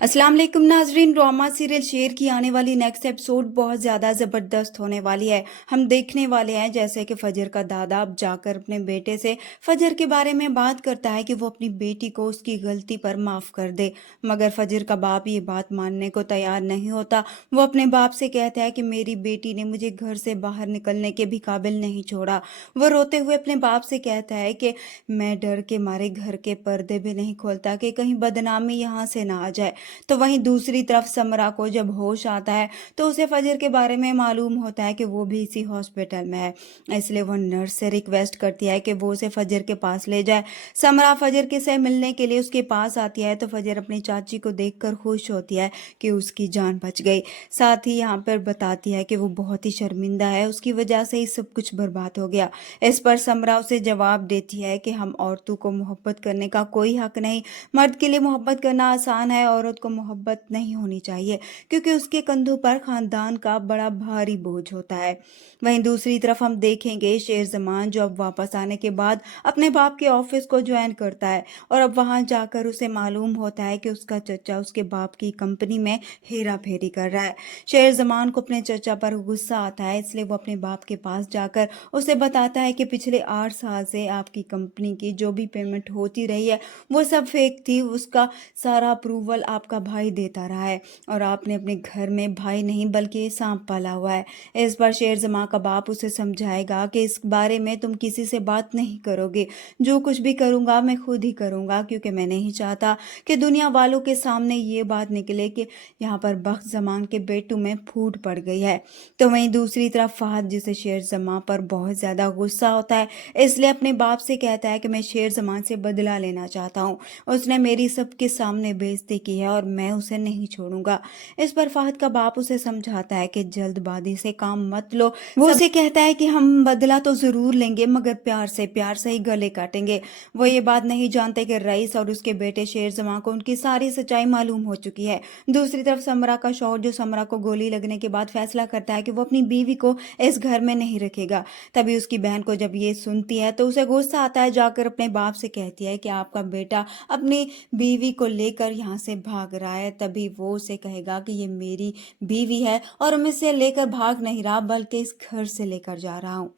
अस्सलाम वालेकुम नाजरीन। ड्रामा सीरियल शेर की आने वाली नेक्स्ट एपिसोड बहुत ज़्यादा ज़बरदस्त होने वाली है। हम देखने वाले हैं जैसे कि फजर का दादा अब जाकर अपने बेटे से फजर के बारे में बात करता है कि वो अपनी बेटी को उसकी गलती पर माफ़ कर दे, मगर फजर का बाप ये बात मानने को तैयार नहीं होता। वो अपने बाप से कहता है कि मेरी बेटी ने मुझे घर से बाहर निकलने के भी काबिल नहीं छोड़ा। वो रोते हुए अपने बाप से कहता है कि मैं डर के मारे घर के पर्दे भी नहीं खोलता कि कहीं बदनामी यहाँ से ना आ जाए। तो वहीं दूसरी तरफ समरा को जब होश आता है तो उसे फजर के बारे में मालूम होता है कि वो भी इसी हॉस्पिटल में है। इसलिए वो नर्स से रिक्वेस्ट करती है कि वो उसे फजर के पास ले जाए। समरा फजर के से मिलने के लिए उसके पास आती है तो फजर अपनी चाची को देखकर खुश होती है कि उसकी जान बच गई। साथ ही यहाँ पर बताती है कि वो बहुत ही शर्मिंदा है, उसकी वजह से ही सब कुछ बर्बाद हो गया। इस पर समरा उसे जवाब देती है कि हम औरतों को मोहब्बत करने का कोई हक नहीं। मर्द के लिए मोहब्बत करना आसान है, औरत को मोहब्बत नहीं होनी चाहिए क्योंकि उसके कंधों पर खानदान का बड़ा भारी बोझ होता है। वहीं दूसरी तरफ हम देखेंगे शेर जमान जो अब वापस आने के बाद अपने बाप के ऑफिस को ज्वाइन करता है और अब वहां जाकर उसे मालूम होता है कि उसका चचा उसके बाप की कंपनी में हेरा फेरी कर रहा है। शेर जमान को अपने चचा पर गुस्सा आता है, इसलिए वो अपने बाप के पास जाकर उसे बताता है कि पिछले 8 साल से आपकी कंपनी की जो भी पेमेंट होती रही है वो सब फेक थी, उसका सारा अप्रूवल आपका भाई देता रहा है और आपने अपने घर में भाई नहीं बल्कि सांप पाला हुआ है। इस पर शेर जमा का बाप उसे समझाएगा कि इस बारे में तुम किसी से बात नहीं करोगे, जो कुछ भी करूंगा मैं खुद ही करूंगा क्योंकि मैं नहीं चाहता कि दुनिया वालों के सामने ये बात निकले कि यहाँ पर बख्त जमान के बेटू में फूट पड़ गई है। तो वहीं दूसरी तरफ फहद जिसे शेर जमा पर बहुत ज्यादा गुस्सा होता है, इसलिए अपने बाप से कहता है कि मैं शेर जमान से बदला लेना चाहता हूँ, उसने मेरी सबके सामने बेइज्जती की है और मैं उसे नहीं छोड़ूंगा। इस पर फहद का बाप उसे समझाता है कि जल्दबाजी से काम मत लो। वो उसे कहता है कि हम बदला तो जरूर लेंगे मगर प्यार से ही गले काटेंगे। वो ये बात नहीं जानते कि रईस और उसके बेटे शेर जमा को उनकी सारी सच्चाई मालूम हो चुकी है। दूसरी तरफ समरा का शौहर जो समरा को गोली लगने के बाद फैसला करता है कि वो अपनी बीवी को इस घर में नहीं रखेगा। तभी उसकी बहन को जब ये सुनती है तो उसे गुस्सा आता है, जाकर अपने बाप से कहती है कि आपका बेटा अपनी बीवी को लेकर यहाँ से भाग रहा है। तभी वो उसे कहेगा कि ये मेरी बीवी है और मैं इसे लेकर भाग नहीं रहा बल्कि इस घर से लेकर जा रहा हूँ।